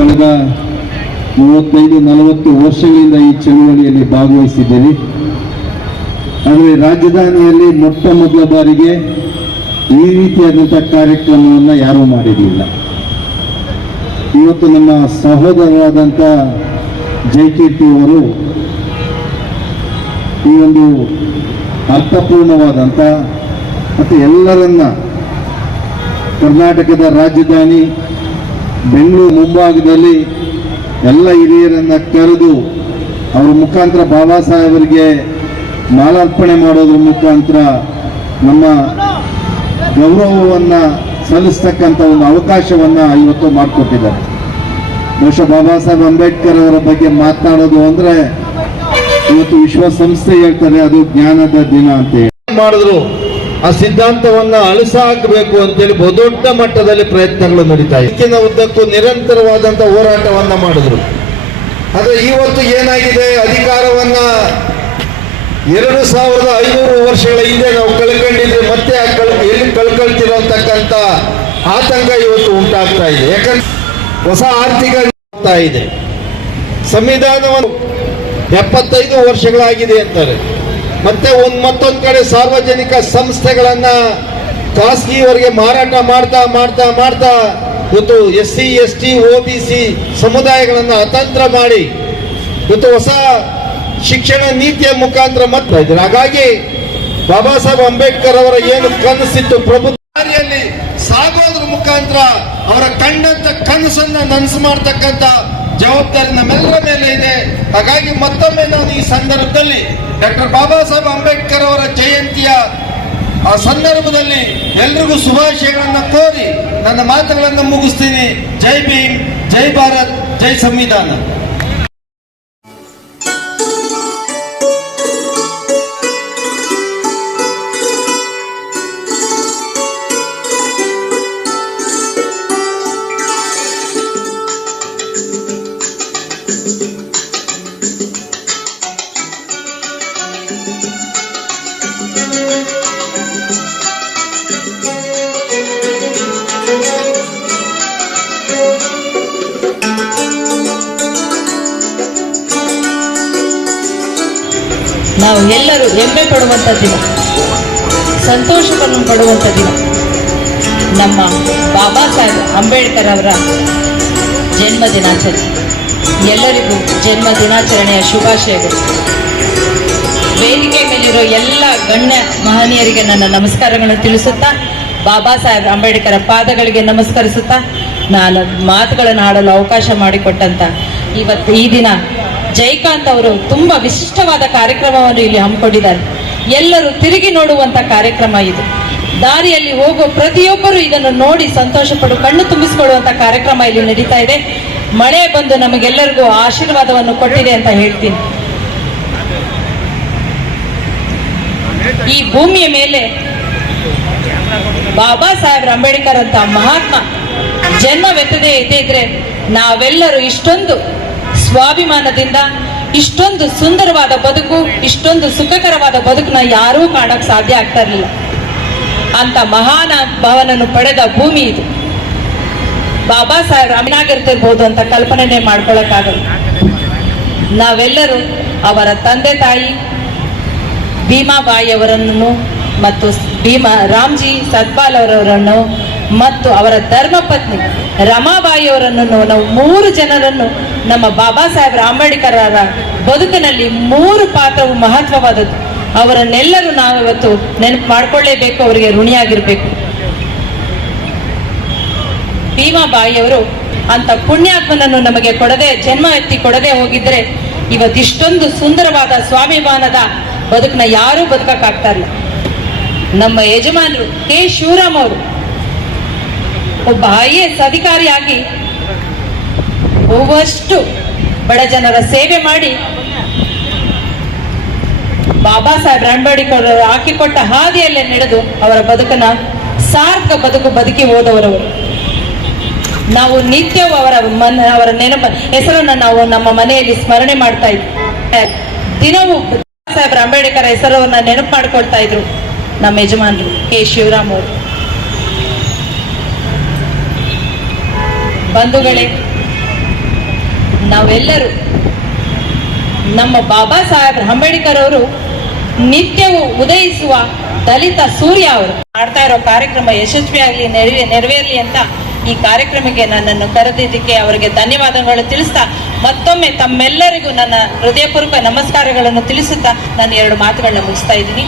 ಕಳೆದ ಮೂವತ್ತೈದು, ನಲವತ್ತು ವರ್ಷಗಳಿಂದ ಈ ಚಳುವಳಿಯಲ್ಲಿ ಭಾಗವಹಿಸಿದ್ದೀರಿ. ಆದರೆ ರಾಜಧಾನಿಯಲ್ಲಿ ಮೊಟ್ಟ ಮೊದಲ ಬಾರಿಗೆ ಈ ರೀತಿಯಾದಂಥ ಕಾರ್ಯಕ್ರಮವನ್ನು ಯಾರೂ ಮಾಡಿರಲಿಲ್ಲ. ಇವತ್ತು ನಮ್ಮ ಸಹೋದರರಾದಂಥ ಜೈಕೀರ್ತಿ ಅವರು ಈ ಒಂದು ಅರ್ಥಪೂರ್ಣವಾದಂಥ ಮತ್ತು ಎಲ್ಲರನ್ನ ಕರ್ನಾಟಕದ ರಾಜಧಾನಿ ಬೆಂಗಳೂರು ಮುಂಭಾಗದಲ್ಲಿ ಎಲ್ಲ ಹಿರಿಯರನ್ನು ಕರೆದು ಅವರ ಮುಖಾಂತರ ಬಾಬಾ ಸಾಹೇಬರಿಗೆ ಮಾಲಾರ್ಪಣೆ ಮಾಡೋದ್ರ ಮುಖಾಂತರ ನಮ್ಮ ಗೌರವವನ್ನು ಸಲ್ಲಿಸ್ತಕ್ಕಂಥ ಒಂದು ಅವಕಾಶವನ್ನು ಇವತ್ತು ಮಾಡಿಕೊಟ್ಟಿದ್ದಾರೆ. ಬಹುಶಃ ಬಾಬಾ ಸಾಹೇಬ್ ಅಂಬೇಡ್ಕರ್ ಅವರ ಬಗ್ಗೆ ಮಾತನಾಡೋದು ಅಂದರೆ ಇವತ್ತು ವಿಶ್ವಸಂಸ್ಥೆ ಹೇಳ್ತಾರೆ, ಅದು ಜ್ಞಾನದ ದಿನ ಅಂತ ಹೇಳಿ. ಮಾಡಿದ್ರು. ಆ ಸಿದ್ಧಾಂತವನ್ನ ಅಳಿಸ ಹಾಕಬೇಕು ಅಂತೇಳಿ ಬಹುದೊಡ್ಡ ಮಟ್ಟದಲ್ಲಿ ಪ್ರಯತ್ನಗಳು ನಡೀತಾ ಇದಕ್ಕಿಂತ ಉದ್ದಕ್ಕೂ ನಿರಂತರವಾದಂತ ಹೋರಾಟವನ್ನ ಮಾಡಿದ್ರು. ಆದ್ರೆ ಇವತ್ತು ಏನಾಗಿದೆ? ಅಧಿಕಾರವನ್ನ ಎರಡು ಸಾವಿರದ ಐನೂರು ವರ್ಷಗಳ ಹಿಂದೆ ನಾವು ಕಳ್ಕೊಂಡಿದ್ರೆ ಮತ್ತೆ ಆ ಕಳ್, ಎಲ್ಲಿ ಕಳ್ಕೊಳ್ತಿರೋ ಅಂತಕ್ಕಂಥ ಆತಂಕ ಇವತ್ತು ಉಂಟಾಗ್ತಾ ಇದೆ. ಯಾಕಂದ್ರೆ ಹೊಸ ಆರ್ಥಿಕ ಇದೆ. ಸಂವಿಧಾನವನ್ನು ಎಪ್ಪತ್ತೈದು ವರ್ಷಗಳಾಗಿದೆ ಅಂತಾರೆ ಮತ್ತೆ ಒಂದ್ ಮತ್ತೊಂದು ಕಡೆ ಸಾರ್ವಜನಿಕ ಸಂಸ್ಥೆಗಳನ್ನ ಖಾಸಗಿಯವರಿಗೆ ಮಾರಾಟ ಮಾಡ್ತಾ ಮಾಡ್ತಾ ಮಾಡ್ತಾ ಇವತ್ತು S C S T O B C ಸಮುದಾಯಗಳನ್ನು ಅತಂತ್ರ ಮಾಡಿ ಇವತ್ತು ಹೊಸ ಶಿಕ್ಷಣ ನೀತಿಯ ಮುಖಾಂತರ ಮತ್ತೆ ಇದ್ದಾರೆ. ಹಾಗಾಗಿ ಬಾಬಾ ಸಾಹೇಬ್ ಅಂಬೇಡ್ಕರ್ ಅವರ ಏನು ಕನಸಿತ್ತು, ಪ್ರಭು ಸಾಗೋದ್ರ ಮುಖಾಂತರ ಅವರ ಕಂಡಂತ ಕನಸನ್ನ ನನಸು ಮಾಡ್ತಕ್ಕಂತ ಜವಾಬ್ದಾರಿ ನಮ್ಮೆಲ್ಲರ ಮೇಲೆ ಇದೆ. ಹಾಗಾಗಿ ಮತ್ತೊಮ್ಮೆ ನಾನು ಈ ಸಂದರ್ಭದಲ್ಲಿ ಡಾಕ್ಟರ್ ಬಾಬಾ ಸಾಹೇಬ್ ಅಂಬೇಡ್ಕರ್ ಅವರ ಜಯಂತಿಯ ಆ ಸಂದರ್ಭದಲ್ಲಿ ಎಲ್ರಿಗೂ ಶುಭಾಶಯಗಳನ್ನು ಕೋರಿ ನನ್ನ ಮಾತುಗಳನ್ನು ಮುಗಿಸ್ತೀನಿ. ಜೈ ಭೀಮ್, ಜೈ ಭಾರತ್, ಜೈ ಸಂವಿಧಾನ. ನಾವು ಎಲ್ಲರೂ ಹೆಮ್ಮೆ ಪಡುವಂಥ ದಿನ, ಸಂತೋಷವನ್ನು ಪಡುವಂಥ ದಿನ. ನಮ್ಮ ಬಾಬಾ ಸಾಹೇಬ್ ಅಂಬೇಡ್ಕರ್ ಅವರ ಜನ್ಮ ದಿನಾಚರಣೆ. ಎಲ್ಲರಿಗೂ ಜನ್ಮ ದಿನಾಚರಣೆಯ ಶುಭಾಶಯಗಳು. ವೇದಿಕೆ ಮೇಲಿರೋ ಎಲ್ಲ ಗಣ್ಯ ಮಹನೀಯರಿಗೆ ನನ್ನ ನಮಸ್ಕಾರಗಳನ್ನು ತಿಳಿಸುತ್ತಾ, ಬಾಬಾ ಸಾಹೇಬ್ ಅಂಬೇಡ್ಕರ್ ಪಾದಗಳಿಗೆ ನಮಸ್ಕರಿಸುತ್ತಾ, ನಾನು ಮಾತುಗಳನ್ನು ಆಡಲು ಅವಕಾಶ ಮಾಡಿಕೊಟ್ಟಂತ ಇವತ್ತು ಈ ದಿನ ಜೈಕಾಂತ್ ಅವರು ತುಂಬಾ ವಿಶಿಷ್ಟವಾದ ಕಾರ್ಯಕ್ರಮವನ್ನು ಇಲ್ಲಿ ಹಮ್ಮಿಕೊಂಡಿದ್ದಾರೆ. ಎಲ್ಲರೂ ತಿರುಗಿ ನೋಡುವಂತ ಕಾರ್ಯಕ್ರಮ ಇದು. ದಾರಿಯಲ್ಲಿ ಹೋಗುವ ಪ್ರತಿಯೊಬ್ಬರು ಇದನ್ನು ನೋಡಿ ಸಂತೋಷ ಪಡು ಕಣ್ಣು ತುಂಬಿಸಿಕೊಳ್ಳುವಂತ ಕಾರ್ಯಕ್ರಮ ಇಲ್ಲಿ ನಡೀತಾ ಇದೆ. ಮಳೆ ಬಂದು ನಮಗೆಲ್ಲರಿಗೂ ಆಶೀರ್ವಾದವನ್ನು ಕೊಟ್ಟಿದೆ ಅಂತ ಹೇಳ್ತೀನಿ. ಈ ಭೂಮಿಯ ಮೇಲೆ ಬಾಬಾ ಸಾಹೇಬ್ ಅಂಬೇಡ್ಕರ್ ಅಂತ ಮಹಾತ್ಮ ಜನ್ಮವೆತ್ತದೇ ಇದ್ದಿದ್ರೆ ನಾವೆಲ್ಲರೂ ಇಷ್ಟೊಂದು ಸ್ವಾಭಿಮಾನದಿಂದ, ಇಷ್ಟೊಂದು ಸುಂದರವಾದ ಬದುಕು, ಇಷ್ಟೊಂದು ಸುಖಕರವಾದ ಬದುಕನ್ನ ಯಾರೂ ಕಾಣಕ್ ಸಾಧ್ಯ ಆಗ್ತಾ ಇರಲಿಲ್ಲ. ಅಂತ ಮಹಾನ ಭಾವನನ್ನು ಪಡೆದ ಭೂಮಿ ಇದು. ಬಾಬಾ ಸಾಹೇಬ್ ರಾಮನಾಗಿರ್ತಿರ್ಬೋದು ಅಂತ ಕಲ್ಪನೆ ಮಾಡ್ಕೊಳಕ್ಕಾಗಲ್ಲ ನಾವೆಲ್ಲರೂ ಅವರ ತಂದೆ ತಾಯಿ ಭೀಮಾಬಾಯಿಯವರನ್ನು ಮತ್ತು ಭೀಮಾ ರಾಮ್ಜಿ ಸತ್ಪಾಲ್ ಅವರವರನ್ನು ಮತ್ತು ಅವರ ಧರ್ಮಪತ್ನಿ ರಮಾಬಾಯಿಯವರನ್ನು ನಾವು ಮೂರು ಜನರನ್ನು ನಮ್ಮ ಬಾಬಾ ಸಾಹೇಬ್ ಅಂಬೇಡ್ಕರ್ ಅವರ ಬದುಕಿನಲ್ಲಿ ಮೂರು ಪಾತ್ರವು ಮಹತ್ವವಾದದ್ದು. ಅವರನ್ನೆಲ್ಲರೂ ನಾವು ಇವತ್ತು ನೆನಪು ಮಾಡ್ಕೊಳ್ಳೇಬೇಕು, ಅವರಿಗೆ ಋಣಿಯಾಗಿರ್ಬೇಕು. ಭೀಮಾಬಾಯಿಯವರು ಅಂತ ಪುಣ್ಯಾತ್ಮನನ್ನು ನಮಗೆ ಕೊಡದೆ, ಜನ್ಮ ಎತ್ತಿ ಕೊಡದೆ ಹೋಗಿದ್ರೆ ಇವತ್ತಿಷ್ಟೊಂದು ಸುಂದರವಾದ ಸ್ವಾಭಿಮಾನದ ಬದುಕನ್ನ ಯಾರೂ ಬದುಕಕ್ಕಾಗ್ತಾ ಇಲ್ಲ. ನಮ್ಮ ಯಜಮಾನರು ಕೆ. ಶಿವರಾಮ್ ಅವರು ಒಬ್ಬ ಐ ಎಸ್ ಅಧಿಕಾರಿಯಾಗಿ ಹೋಗುವಷ್ಟು ಬಡ ಜನರ ಸೇವೆ ಮಾಡಿ ಬಾಬಾ ಸಾಹೇಬ್ ಅಂಬೇಡ್ಕರ್ ಅವರು ಹಾಕಿಕೊಟ್ಟ ಹಾದಿಯಲ್ಲೇ ನಡೆದು ಅವರ ಬದುಕನ್ನ ಸಾರ್ಥಕ ಬದುಕು ಬದುಕಿ ಹೋದವರವರು. ನಾವು ನಿತ್ಯವೂ ಅವರ ಮನ, ಅವರ ನೆನಪ, ಹೆಸರನ್ನ ನಾವು ನಮ್ಮ ಮನೆಯಲ್ಲಿ ಸ್ಮರಣೆ ಮಾಡ್ತಾ ಇದ್ವಿ. ದಿನವೂ ಸಾಹೇಬ್ರ ಸಾಹೇಬ್ ಅಂಬೇಡ್ಕರ್ ಹೆಸರನ್ನ ನೆನಪು ಮಾಡ್ಕೊಳ್ತಾ ಇದ್ರು. ನಮ್ಮ ಯಜಮಾನರು ಕೆ ಶಿವರಾಮ್ ಅವರು. ಬಂಧುಗಳೇ, ನಾವೆಲ್ಲರೂ ನಮ್ಮ ಬಾಬಾ ಸಾಹೇಬ್ ಅಂಬೇಡ್ಕರ್ ಅವರು ನಿತ್ಯವೂ ಉದಯಿಸುವ ದಲಿತ ಸೂರ್ಯ ಅವರು ಮಾಡ್ತಾ ಇರೋ ಕಾರ್ಯಕ್ರಮ ಯಶಸ್ವಿಯಾಗಲಿ ನೆರವೇ ನೆರವೇರಲಿ ಅಂತ ಈ ಕಾರ್ಯಕ್ರಮಕ್ಕೆ ನನ್ನನ್ನು ಕರೆದಿದ್ದಕ್ಕೆ ಅವರಿಗೆ ಧನ್ಯವಾದಗಳು ತಿಳಿಸ್ತಾ ಮತ್ತೊಮ್ಮೆ ತಮ್ಮೆಲ್ಲರಿಗೂ ನನ್ನ ಹೃದಯಪೂರ್ವಕ ನಮಸ್ಕಾರಗಳನ್ನು ತಿಳಿಸುತ್ತಾ ನಾನು ಎರಡು ಮಾತುಗಳನ್ನ ಮುಗಿಸ್ತಾ ಇದ್ದೀನಿ.